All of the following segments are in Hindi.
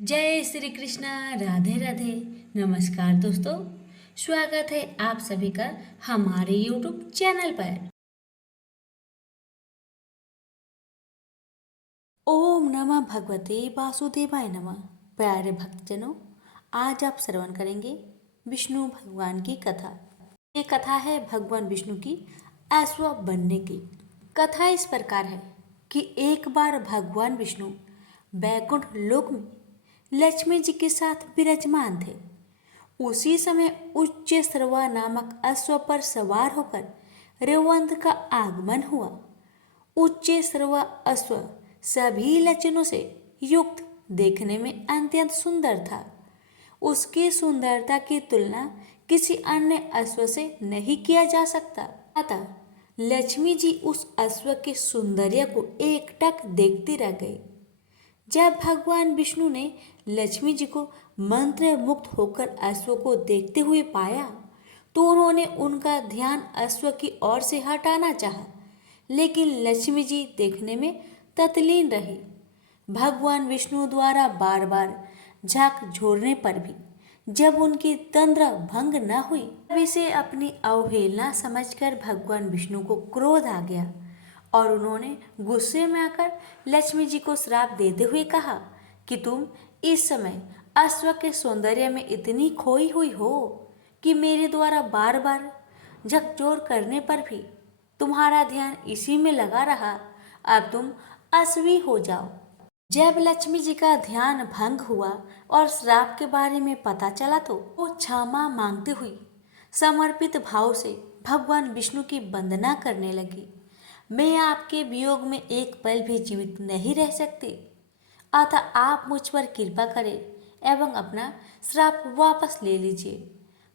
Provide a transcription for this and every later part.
जय श्री कृष्णा। राधे राधे। नमस्कार दोस्तों, स्वागत है आप सभी का हमारे YouTube चैनल पर। ओम नमः भगवते वासुदेवाय नमः। प्यारे भक्तजनों, आज आप श्रवण करेंगे विष्णु भगवान की कथा। ये कथा है भगवान विष्णु की अश्व बनने की। कथा इस प्रकार है कि एक बार भगवान विष्णु बैकुंठ लोक में लक्ष्मी जी के साथ विराजमान थे। उसी समय उच्च श्रवा नामक अश्व पर सवार होकर रेवंत का आगमन हुआ। उच्च श्रवा अश्व सभी लक्षणों से युक्त, देखने में अत्यंत सुंदर था। उसकी सुंदरता की तुलना किसी अन्य अश्व से नहीं किया जा सकता। अतः लक्ष्मी जी उस अश्व के सौंदर्य को एकटक देखती रह गई। जब भगवान विष्णु ने लक्ष्मी जी को मंत्र मुक्त होकर अश्व को देखते हुए पाया तो उन्होंने उनका ध्यान अश्व की ओर से हटाना चाहा, लेकिन लक्ष्मी जी देखने में तल्लीन रही। भगवान विष्णु द्वारा बार बार झांक झोरने पर भी जब उनकी तंद्रा भंग न हुई, तब इसे अपनी अवहेलना समझकर भगवान विष्णु को क्रोध आ गया और उन्होंने गुस्से में आकर लक्ष्मी जी को श्राप देते हुए कहा कि तुम इस समय अश्व के सौंदर्य में इतनी खोई हुई हो कि मेरे द्वारा बार बार झकझोर करने पर भी तुम्हारा ध्यान इसी में लगा रहा। अब तुम अश्वी हो जाओ। जब लक्ष्मी जी का ध्यान भंग हुआ और श्राप के बारे में पता चला तो वो क्षमा मांगते हुई समर्पित भाव से भगवान विष्णु की वंदना करने लगी। मैं आपके वियोग में एक पल भी जीवित नहीं रह सकती, अतः आप मुझ पर कृपा करें एवं अपना श्राप वापस ले लीजिए।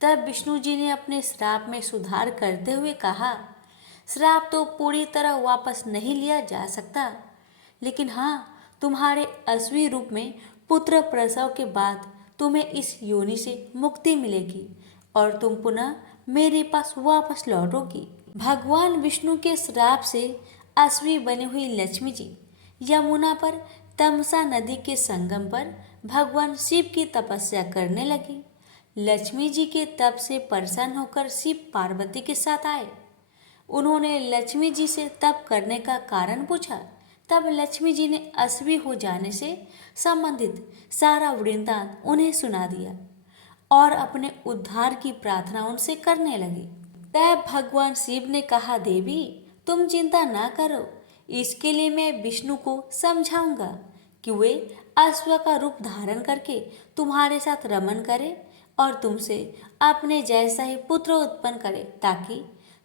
तब विष्णु जी ने अपने श्राप में सुधार करते हुए कहा, श्राप तो पूरी तरह वापस नहीं लिया जा सकता, लेकिन हाँ, तुम्हारे अश्वी रूप में पुत्र प्रसव के बाद तुम्हें इस योनि से मुक्ति मिलेगी और तुम पुनः मेरे पास वापस लौटोगी। भगवान विष्णु के श्राप से अश्वी बनी हुई लक्ष्मी जी यमुना पर तमसा नदी के संगम पर भगवान शिव की तपस्या करने लगी। लक्ष्मी जी के तप से प्रसन्न होकर शिव पार्वती के साथ आए। उन्होंने लक्ष्मी जी से तप करने का कारण पूछा। तब लक्ष्मी जी ने अश्वी हो जाने से संबंधित सारा वृत्तांत उन्हें सुना दिया और अपने उद्धार की प्रार्थना उनसे करने लगी। तब भगवान शिव ने कहा, देवी तुम चिंता ना करो, इसके लिए मैं विष्णु को समझाऊंगा कि वे अश्व का रूप धारण करके तुम्हारे साथ रमन करे और तुमसे अपने जैसा ही पुत्र उत्पन्न करे, ताकि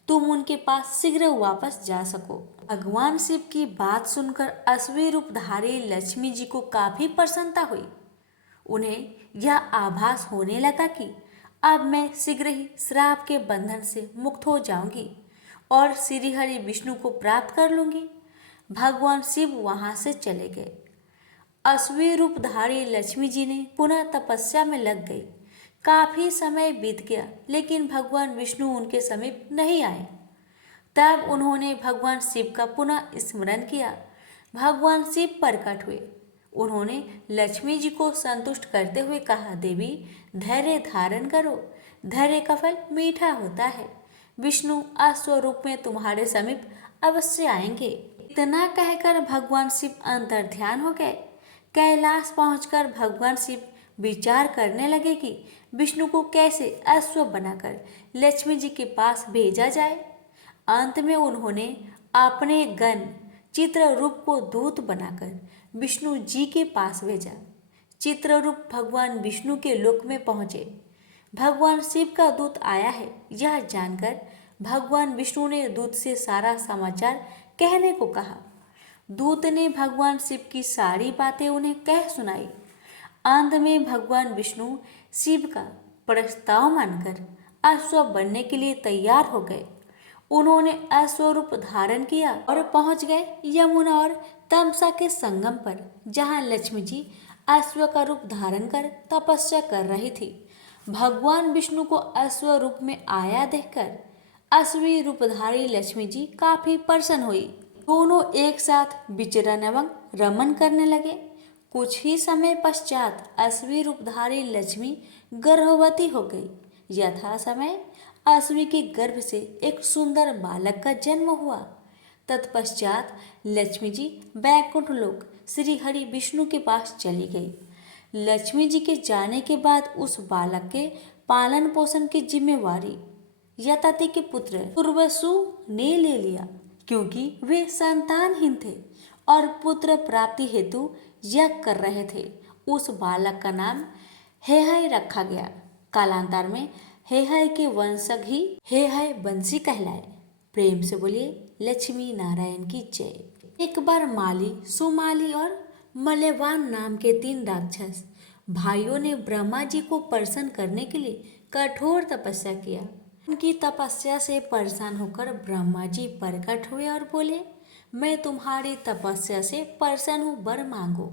तुम उनके पास शीघ्र वापस जा सको। भगवान शिव की बात सुनकर अश्वी रूपधारी लक्ष्मी जी को काफी प्रसन्नता हुई। उन्हें यह आभास होने लगा कि अब मैं शीघ्र ही श्राप के बंधन से मुक्त हो जाऊंगी और श्रीहरि विष्णु को प्राप्त कर लूंगी। भगवान शिव वहां से चले गए। अश्वी रूपधारी लक्ष्मी जी ने पुनः तपस्या में लग गई। काफी समय बीत गया, लेकिन भगवान विष्णु उनके समीप नहीं आए। तब उन्होंने भगवान शिव का पुनः स्मरण किया। भगवान शिव प्रकट हुए। उन्होंने लक्ष्मी जी को संतुष्ट करते हुए कहा, देवी धैर्य धारण करो, धैर्य का फल मीठा होता है। विष्णु अश्व रूप में तुम्हारे समीप अवश्य आएंगे। इतना कहकर भगवान शिव अंतर्ध्यान हो गए। कैलाश पहुंचकर भगवान शिव विचार करने लगे कि विष्णु को कैसे अश्व बनाकर लक्ष्मी जी के पास भेजा जाए। अंत में उन्होंने अपने गण चित्ररूप को दूत बनाकर विष्णु जी के पास भेजा। चित्ररूप भगवान विष्णु के लोक में पहुंचे। भगवान शिव का दूत आया है, यह जानकर भगवान विष्णु ने दूत से सारा समाचार कहने को कहा। दूत ने भगवान शिव की सारी बातें उन्हें कह सुनाई। अंत में भगवान विष्णु शिव का प्रस्ताव मानकर अश्व बनने के लिए तैयार हो गए। उन्होंने अश्व रूप धारण किया और पहुंच गए यमुना और तमसा के संगम पर, जहां लक्ष्मी जी अश्व का रूप धारण कर तपस्या कर रही थी। भगवान विष्णु को अश्व रूप में आया देखकर अश्वी रूपधारी लक्ष्मी जी काफी प्रसन्न हुई। दोनों एक साथ विचरण एवं रमन करने लगे। कुछ ही समय पश्चात अश्वी रूपधारी लक्ष्मी गर्भवती हो गई। यथा समय अश्वी के गर्भ से एक सुंदर बालक का जन्म हुआ। तत्पश्चात लक्ष्मी जी बैकुंठ लोक श्री हरि विष्णु के पास चली गई। लक्ष्मी जी के जाने के बाद उस बालक के पालन पोषण की जिम्मेवारी यताति के पुत्र उर्वसु ने ले लिया, क्योंकि वे संतानहीन थे और पुत्र प्राप्ति हेतु यज्ञ कर रहे थे। उस बालक का नाम हेहय रखा गया। कालांतर में हेहय के वंशज ही हेहय वंशी कहलाए। प्रेम से बोलिए लक्ष्मी नारायण की जय। एक बार माली, सुमाली और मल्यवान नाम के 3 राक्षस भाइयों ने ब्रह्मा जी को प्रसन्न करने के लिए कठोर तपस्या किया। उनकी तपस्या से परेशान होकर ब्रह्मा जी प्रकट हुए और बोले, मैं तुम्हारी तपस्या से प्रसन्न हूँ, वर मांगो।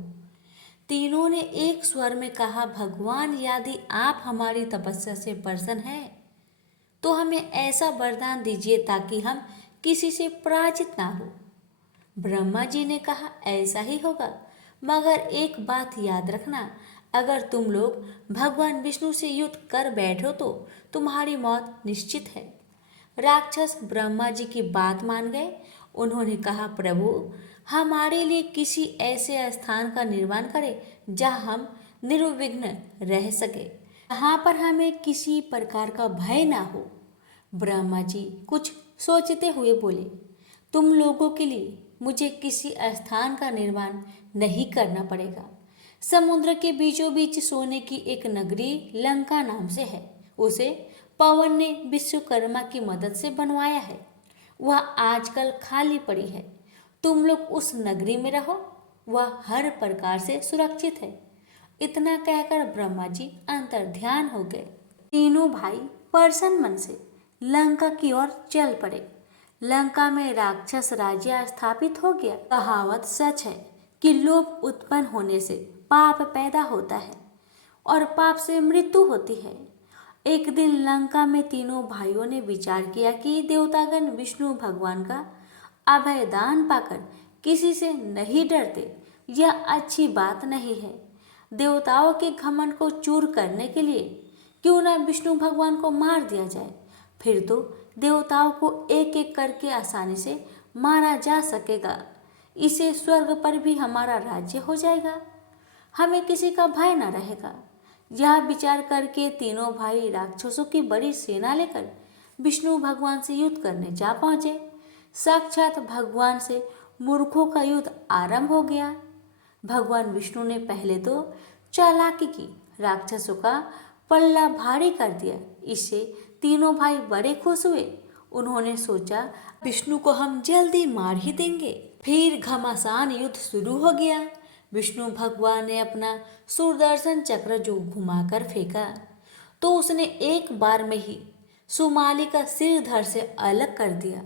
तीनों ने एक स्वर में कहा, भगवान यदि आप हमारी तपस्या से प्रसन्न हैं तो हमें ऐसा वरदान दीजिए ताकि हम किसी से पराजित ना हो। ब्रह्मा जी ने कहा, ऐसा ही होगा, मगर एक बात याद रखना, अगर तुम लोग भगवान विष्णु से युद्ध कर बैठो तो तुम्हारी मौत निश्चित है। राक्षस ब्रह्मा जी की बात मान गए। उन्होंने कहा, प्रभु हमारे लिए किसी ऐसे स्थान का निर्माण करें जहाँ हम निर्विघ्न रह सके, जहाँ पर हमें किसी प्रकार का भय ना हो। ब्रह्मा जी कुछ सोचते हुए बोले, तुम लोगों के लिए मुझे किसी स्थान का निर्माण नहीं करना पड़ेगा। समुद्र के बीचों बीच सोने की एक नगरी लंका नाम से है। उसे पवन ने विश्वकर्मा की मदद से बनवाया है। वह आजकल खाली पड़ी है। तुम लोग उस नगरी में रहो, वह हर प्रकार से सुरक्षित है। इतना कहकर ब्रह्मा जी अंतर्ध्यान हो गए। तीनों भाई प्रसन्न मन से लंका की ओर चल पड़े। लंका में राक्षस राज्य स्थापित हो गया। कहावत सच है कि लोभ उत्पन्न होने से पाप पैदा होता है और पाप से मृत्यु होती है। एक दिन लंका में तीनों भाइयों ने विचार किया कि देवतागण विष्णु भगवान का अभयदान पाकर किसी से नहीं डरते, यह अच्छी बात नहीं है। देवताओं के घमंड को चूर करने के लिए क्यों न विष्णु भगवान को मार दिया जाए, फिर तो देवताओं को एक एक करके आसानी से मारा जा सकेगा। इसे स्वर्ग पर भी हमारा राज्य हो जाएगा, हमें किसी का भय न रहेगा। यह विचार करके तीनों भाई राक्षसों की बड़ी सेना लेकर विष्णु भगवान से युद्ध करने जा पहुंचे। साक्षात भगवान से मूर्खों का युद्ध आरंभ हो गया। भगवान विष्णु ने पहले तो चालाकी की, राक्षसों का पल्ला भारी कर दिया। इससे तीनों भाई बड़े खुश हुए। उन्होंने सोचा, विष्णु को हम जल्दी मार ही देंगे। फिर घमासान युद्ध शुरू हो गया। विष्णु भगवान ने अपना सुदर्शन चक्र जो घुमाकर फेंका तो उसने एक बार में ही सुमाली का सिर धड़ से अलग कर दिया।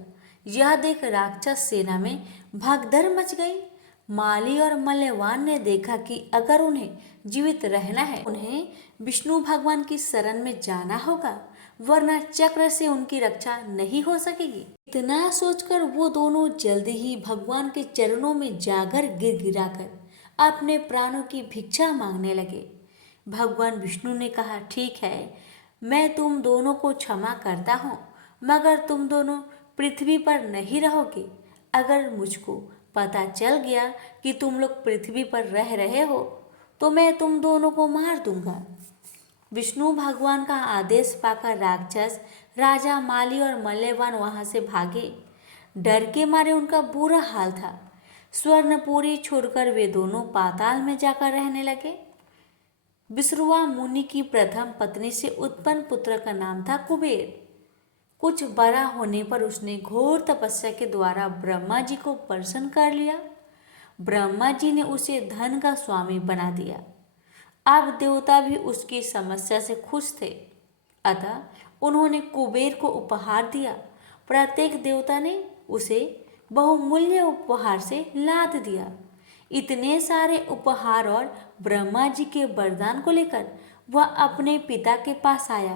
यह देख राक्षस सेना में भगदड़ मच गई। माली और मल्यवान ने देखा कि अगर उन्हें जीवित रहना है, उन्हें विष्णु भगवान की शरण में जाना होगा, वरना चक्र से उनकी रक्षा नहीं हो सकेगी। इतना सोचकर वो दोनों जल्दी ही भगवान के चरणों में जाकर गिड़गिड़ाकर अपने प्राणों की भिक्षा मांगने लगे। भगवान विष्णु ने कहा, ठीक है, मैं तुम दोनों को क्षमा करता हूँ, मगर तुम दोनों पृथ्वी पर नहीं रहोगे। अगर मुझको पता चल गया कि तुम लोग पृथ्वी पर रह रहे हो तो मैं तुम दोनों को मार दूंगा। विष्णु भगवान का आदेश पाकर राक्षस राजा माली और मल्यवान वहां से भागे। डर के मारे उनका बुरा हाल था। स्वर्णपुरी छोड़कर वे दोनों पाताल में जाकर रहने लगे। विश्रुवा मुनि की प्रथम पत्नी से उत्पन्न पुत्र का नाम था कुबेर। कुछ बड़ा होने पर उसने घोर तपस्या के द्वारा ब्रह्मा जी को प्रसन्न कर लिया। ब्रह्मा जी ने उसे धन का स्वामी बना दिया। अब देवता भी उसकी समस्या से खुश थे, अतः उन्होंने कुबेर को उपहार दिया। प्रत्येक देवता ने उसे बहुमूल्य उपहार से लाद दिया। इतने सारे उपहार और ब्रह्मा जी के वरदान को लेकर वह अपने पिता के पास आया,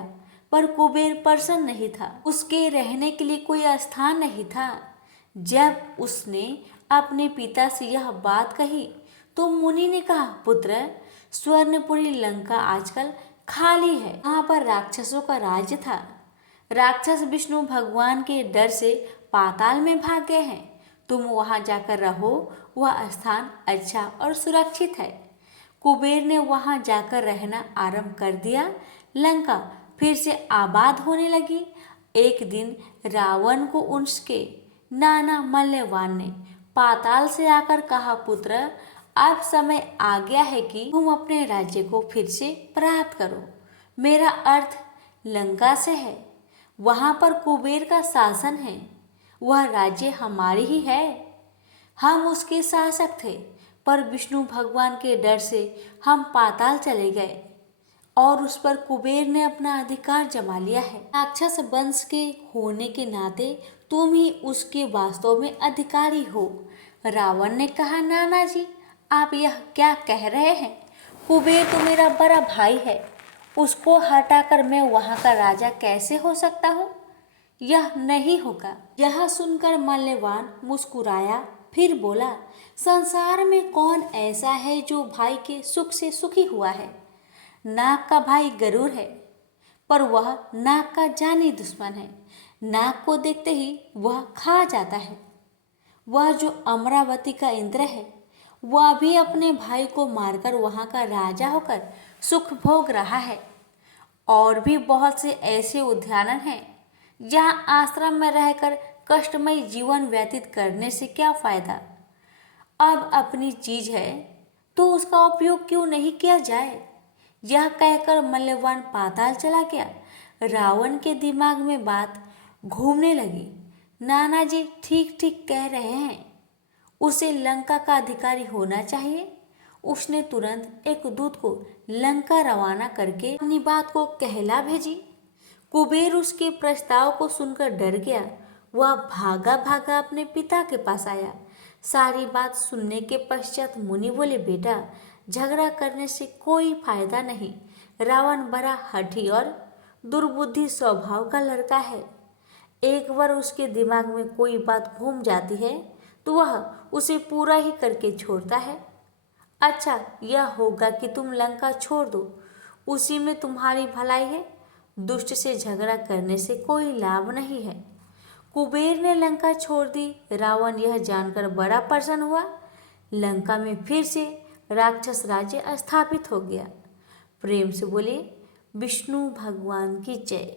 पर कुबेर प्रसन्न नहीं था। उसके रहने के लिए कोई स्थान नहीं था। जब उसने अपने पिता से यह बात कही तो मुनि ने कहा, पुत्र, स्वर्णपुरी लंका आजकल खाली है, वहां पर राक्षसों का राज्य था। राक्षस विष्णु भगवान के डर से पाताल में भाग गए हैं। तुम वहां जाकर रहो, वह स्थान अच्छा और सुरक्षित है। कुबेर ने वहां जाकर रहना आरंभ कर दिया। लंका फिर से आबाद होने लगी। एक दिन रावण को उसके नाना मल्लवान ने पाताल से आकर कहा, पुत्र, अब समय आ गया है कि तुम अपने राज्य को फिर से प्राप्त करो। मेरा अर्थ लंका से है। वहां पर कुबेर का शासन है। वह राज्य हमारी ही है। हम उसके शासक थे, पर विष्णु भगवान के डर से हम पाताल चले गए और उस पर कुबेर ने अपना अधिकार जमा लिया है। राक्षस वंश के होने के नाते तुम ही उसके वास्तव में अधिकारी हो। रावण ने कहा, नाना जी, आप यह क्या कह रहे हैं? कुबेर तो मेरा बड़ा भाई है। उसको हटाकर मैं वहां का राजा कैसे हो सकता हूँ? यह नहीं होगा। यह सुनकर मल्लवान मुस्कुराया, फिर बोला, संसार में कौन ऐसा है जो भाई के सुख से सुखी हुआ है? नाग का भाई गरुड़ है, पर वह नाग का जानी दुश्मन है। नाग को देखते ही वह खा जाता है। वह जो अमरावती का इंद्र है, वह भी अपने भाई को मारकर वहां का राजा होकर सुख भोग रहा है। और भी बहुत से ऐसे उद्यान हैं जहां आश्रम में रहकर कष्टमय जीवन व्यतीत करने से क्या फायदा। अब अपनी चीज है तो उसका उपयोग क्यों नहीं किया जाए? यह कहकर मल्लवान पाताल चला गया। रावण के दिमाग में बात घूमने लगी। नाना जी ठीक ठीक कह रहे हैं, उसे लंका का अधिकारी होना चाहिए। उसने तुरंत एक दूत को लंका रवाना करके अपनी बात को कहला भेजी। कुबेर उसके प्रस्ताव को सुनकर डर गया। वह भागा भागा अपने पिता के पास आया। सारी बात सुनने के पश्चात मुनि बोले, बेटा, झगड़ा करने से कोई फायदा नहीं। रावण बड़ा हठी और दुर्बुद्धि स्वभाव का लड़का है। एक बार उसके दिमाग में कोई बात घूम जाती है तो वह उसे पूरा ही करके छोड़ता है। अच्छा, यह होगा कि तुम लंका छोड़ दो, उसी में तुम्हारी भलाई है। दुष्ट से झगड़ा करने से कोई लाभ नहीं है। कुबेर ने लंका छोड़ दी। रावण यह जानकर बड़ा प्रसन्न हुआ। लंका में फिर से राक्षस राज्य स्थापित हो गया। प्रेम से बोले, विष्णु भगवान की जय।